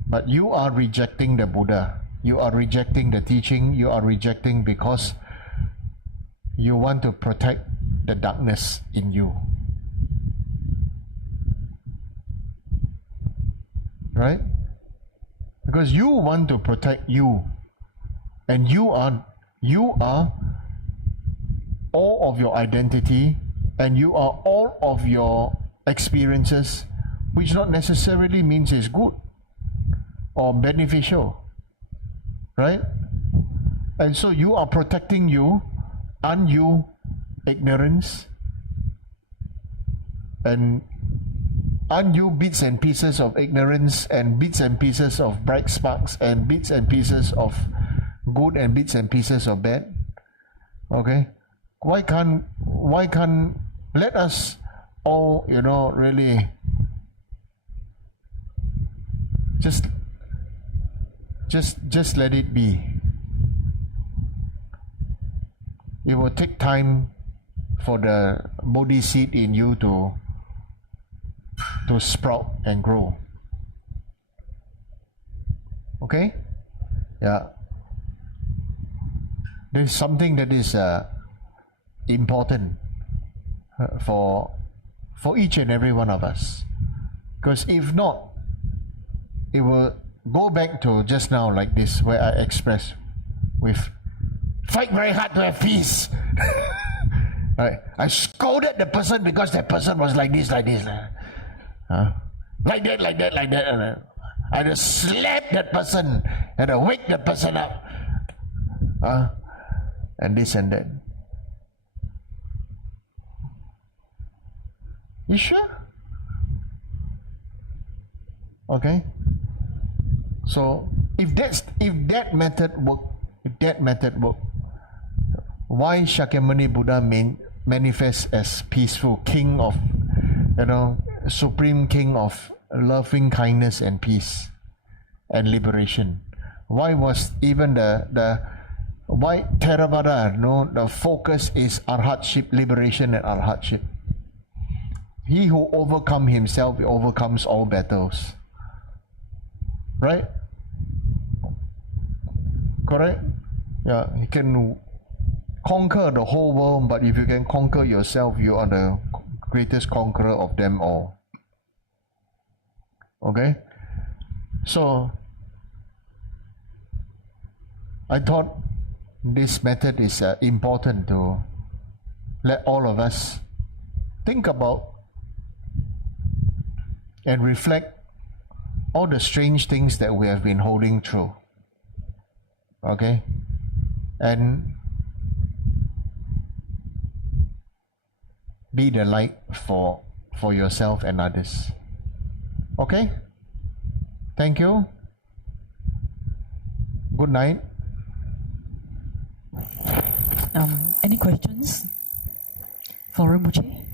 But you are rejecting the Buddha. You are rejecting the teaching. You are rejecting because you want to protect the darkness in you. Right? Because you want to protect you. And you are all of your identity, and you are all of your experiences, which not necessarily means it's good or beneficial, right? And so you are protecting you, undue ignorance, and undue bits and pieces of ignorance, and bits and pieces of bright sparks, and bits and pieces of good, and bits and pieces of bad. Okay? Why can't let us all, really just let it be. It will take time for the Bodhi seed in you to sprout and grow. Okay? Yeah. There's something that is important for each and every one of us. Because if not, it will go back to just now like this, where I expressed with fight very hard to have peace. Right? I scolded the person because that person was like this. Like that. I just slapped that person and I wake that person up. And this and that. You sure? Okay. So if that method work, why Shakyamuni Buddha manifests as peaceful king of, supreme king of loving kindness and peace and liberation? Why was even why Theravada, the focus is arhatship, liberation and arhatship. He who overcomes himself overcomes all battles. Right? Correct? Yeah, you can conquer the whole world, but if you can conquer yourself, you are the greatest conqueror of them all. Okay? So, I thought this method is important to let all of us think about and reflect all the strange things that we have been holding through. Okay? And be the light for yourself and others. Okay? Thank you. Good night. Any questions for Rinpoche?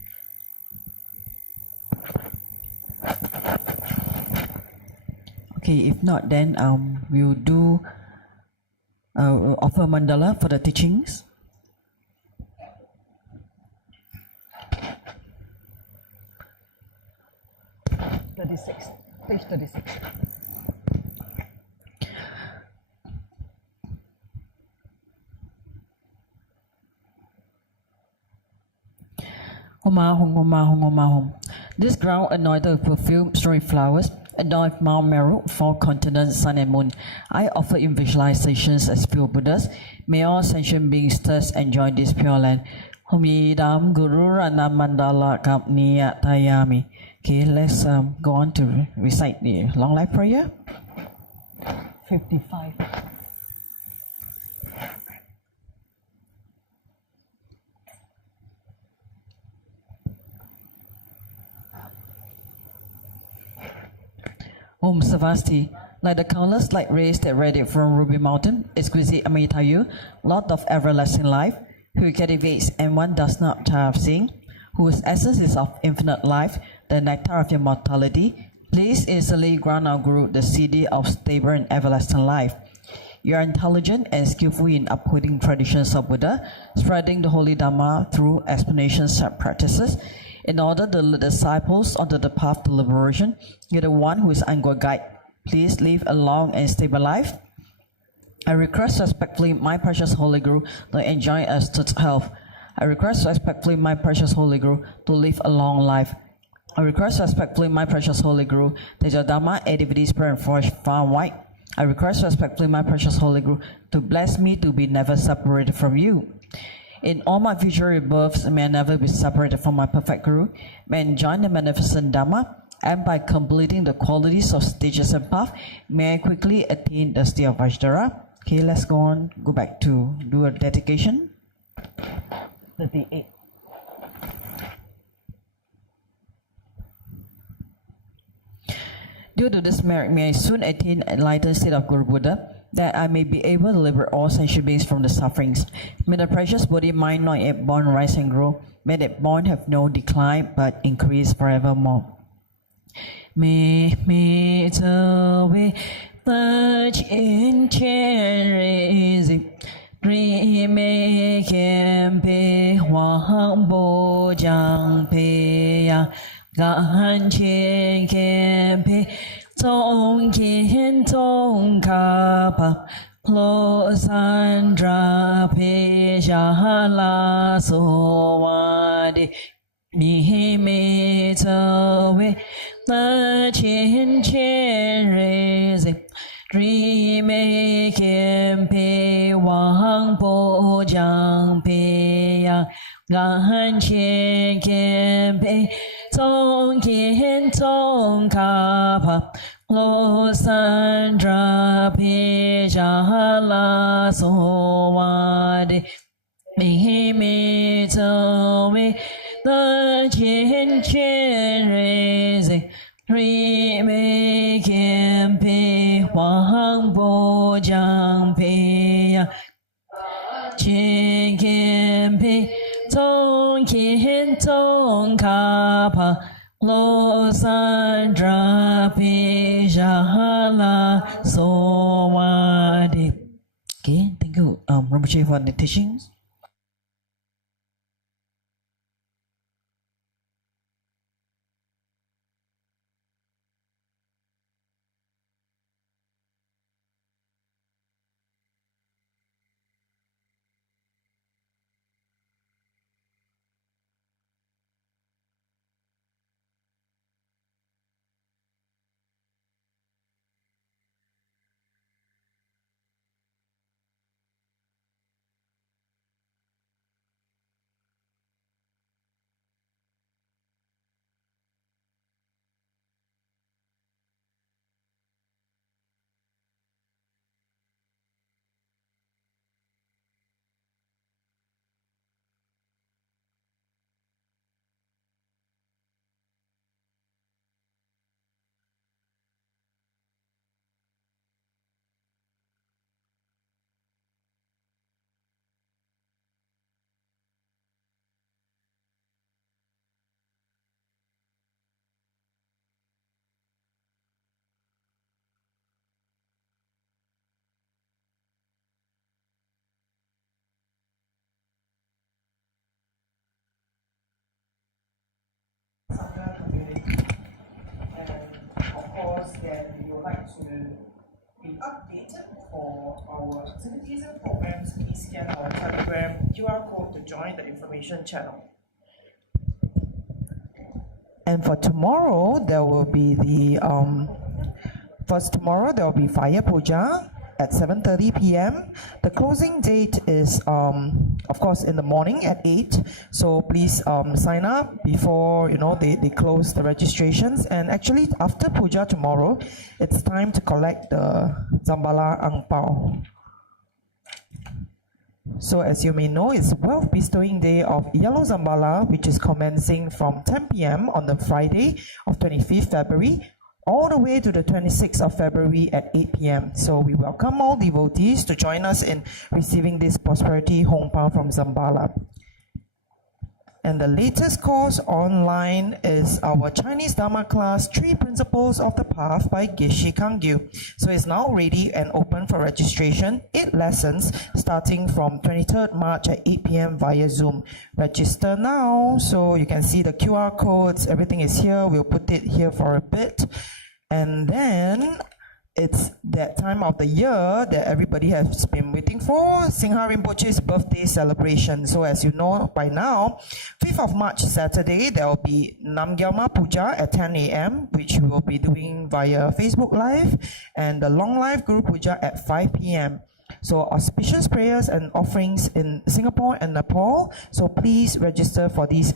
Okay, if not, then we'll do offer mandala for the teachings. Page 36. Homa hum, homa hum, homa hum. This ground anointed with perfume, stray flowers, adorned Mount Meru, four continents, sun and moon. I offer in visualizations as pure Buddhas. May all sentient beings thus enjoy this pure land. Humidam Guru Rana Mandala Kapniya Tayami. Okay, let's go on to recite the long life prayer. 55. Om Savasti, like the countless light rays that radiate from Ruby Mountain, exquisite Amitayu, Lord of everlasting life, who cultivates and one does not tire of seeing, whose essence is of infinite life, the nectar of immortality, please easily grant our Guru the CD of stable and everlasting life. You are intelligent and skillful in upholding traditions of Buddha, spreading the holy Dharma through explanations and practices. In order to lead disciples onto the path to liberation, you are the one who is our guide. Please live a long and stable life. I request respectfully my precious Holy Guru to enjoy us to health. I request respectfully my precious Holy Guru to live a long life. I request respectfully my precious Holy Guru that your Dharma activities spread and flourish far and wide. I request respectfully my precious Holy Guru to bless me to be never separated from you. In all my future rebirths, may I never be separated from my perfect Guru. May I enjoy the magnificent Dharma, and by completing the qualities of stages and path, may I quickly attain the state of Vajradhara. Okay, let's go on, go back to do a dedication. 38. Due to this merit, may I soon attain enlightened state of Guru Buddha, that I may be able to liberate all sentient beings from the sufferings. May the precious Bodhi mind not yet born rise and grow. May that born have no decline, but increase forevermore. May me the way the chin raising. Remake pe Wang Bo Jiang Pe Ya Gan Qian Qian Pe Zong Qian Zong Ka Pa Lo San Dra Pe Xia La So Wa De Mi Me Zhe Wei Le Qian Qian Rei Zi Remake pe Wang Bo Jiang Pe Ya Gan Qian Qian Pe Zong Qian Zong Ka Pa Lo San Dra Pe Xia La So Wa De Mi Me Zhe Wei Le Qian Qian Rei Zi Remake pe Wang Bo Jiang Pe Ya Qian Qian Pe Zong Qian Zong Ka Pa Lo San Dra Pe Xia La So Wa De. Okay, thank you, Rinpoche, for the teachings. course, that you would like to be updated for our activities and programs, please scan our Telegram QR code to join the information channel. And for tomorrow, there will be the there will be fire puja at 7:30 p.m. The closing date is, of course, in the morning at 8. So please sign up before they close the registrations. And actually, after puja tomorrow, it's time to collect the Zambala Ang Pao. So as you may know, it's Wealth Bestowing Day of Yellow Zambala, which is commencing from 10 p.m. on the Friday of 25th February, all the way to the 26th of February at 8 p.m. So we welcome all devotees to join us in receiving this prosperity Hong Pao from Zambala. And the latest course online is our Chinese Dharma class, 3 Principles of the Path by Geshe Kangyu. So it's now ready and open for registration. 8 lessons starting from 23rd March at 8 p.m. via Zoom. Register now. So you can see the QR codes. Everything is here. We'll put it here for a bit. And then it's that time of the year that everybody has been waiting for, Singha Rinpoche's birthday celebration. So as you know by now, 5th of March, Saturday, there will be Namgyalma Puja at 10 a.m., which we will be doing via Facebook Live, and the Long Life Guru Puja at 5 p.m. So auspicious prayers and offerings in Singapore and Nepal. So please register for these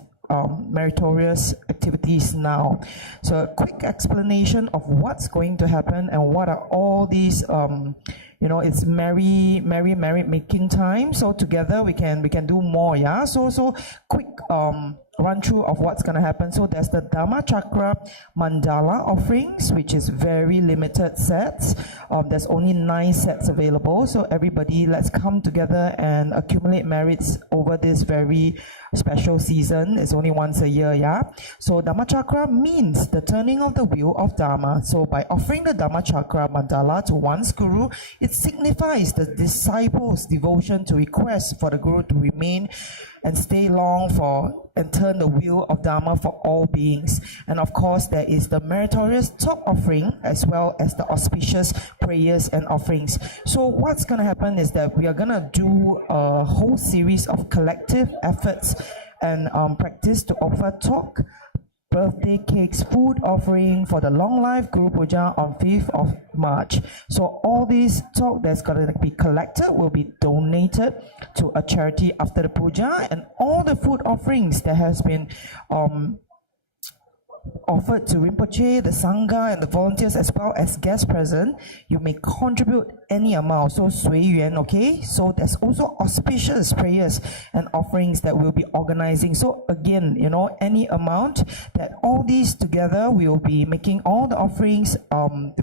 meritorious activities now. So a quick explanation of what's going to happen and what are all these it's merry making time. So together we can do more. Yeah. So quick run through of what's going to happen. So there's the Dharma Chakra Mandala offerings, which is very limited sets. There's only 9 sets available. So everybody, let's come together and accumulate merits over this very special season. It's only once a year, yeah? So Dharma Chakra means the turning of the wheel of Dharma. So by offering the Dharma Chakra Mandala to one's Guru, it signifies the disciple's devotion to request for the Guru to remain and stay long for and turn the wheel of Dharma for all beings. And of course, there is the meritorious top offering as well as the auspicious prayers and offerings. So what's going to happen is that we are going to do a whole series of collective efforts and practice to offer talk, birthday cakes, food offering for the Long Life Guru Puja on 5th of March. So all these talk that's going to be collected will be donated to a charity after the puja, and all the food offerings that has been offered to Rinpoche, the Sangha, and the volunteers, as well as guests present, you may contribute any amount. So 随缘, okay? So there's also auspicious prayers and offerings that we'll be organizing. So again, any amount, that all these together, we will be making all the offerings,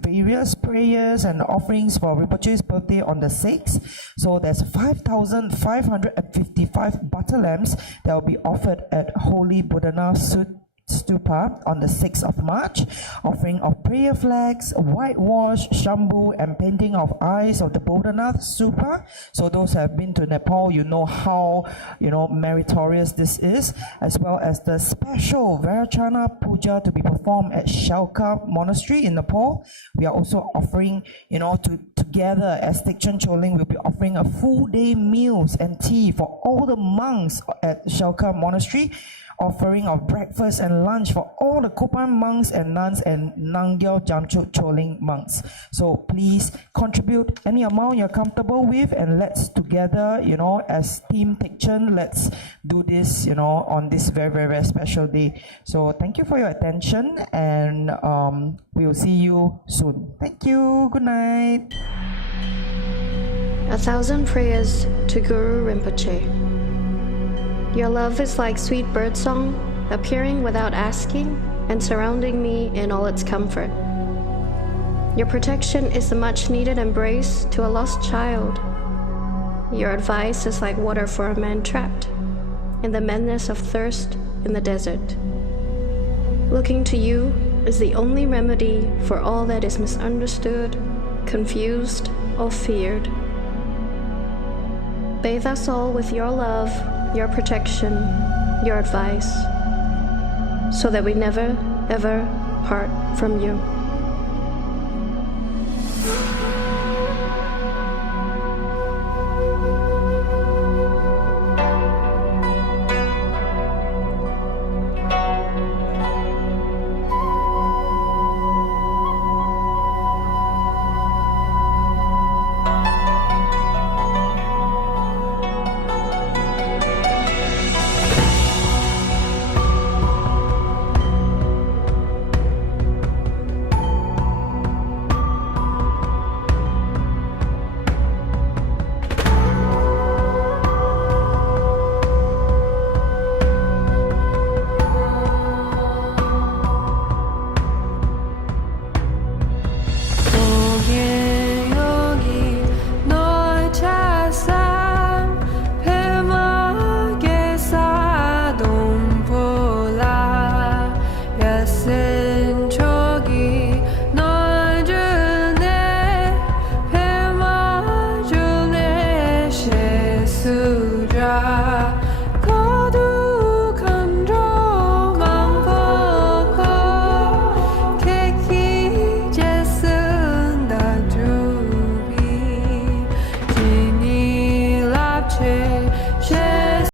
various prayers and offerings for Rinpoche's birthday on the 6th. So there's 5,555 butter lamps that will be offered at Holy Bodhanath Stupa on the 6th of March, offering of prayer flags, whitewash, shampoo, and painting of eyes of the Bodhanath Stupa. So those who have been to Nepal, you know how meritorious this is, as well as the special Vairachana Puja to be performed at Shalka Monastery in Nepal. We are also offering, together as Tikchen Choling will be offering a full day meals and tea for all the monks at Shalka Monastery, offering of breakfast and lunch for all the Kopan monks and nuns and Nangyal Jamchut Choling monks. So please contribute any amount you're comfortable with, and let's together, as Team Tikchen, let's do this, on this very, very, very special day. So thank you for your attention, and we will see you soon. Thank you. Good night. 1,000 prayers to Guru Rinpoche. Your love is like sweet birdsong, appearing without asking and surrounding me in all its comfort. Your protection is a much-needed embrace to a lost child. Your advice is like water for a man trapped in the madness of thirst in the desert. Looking to you is the only remedy for all that is misunderstood, confused, or feared. Bathe us all with your love, your protection, your advice, so that we never, ever part from you.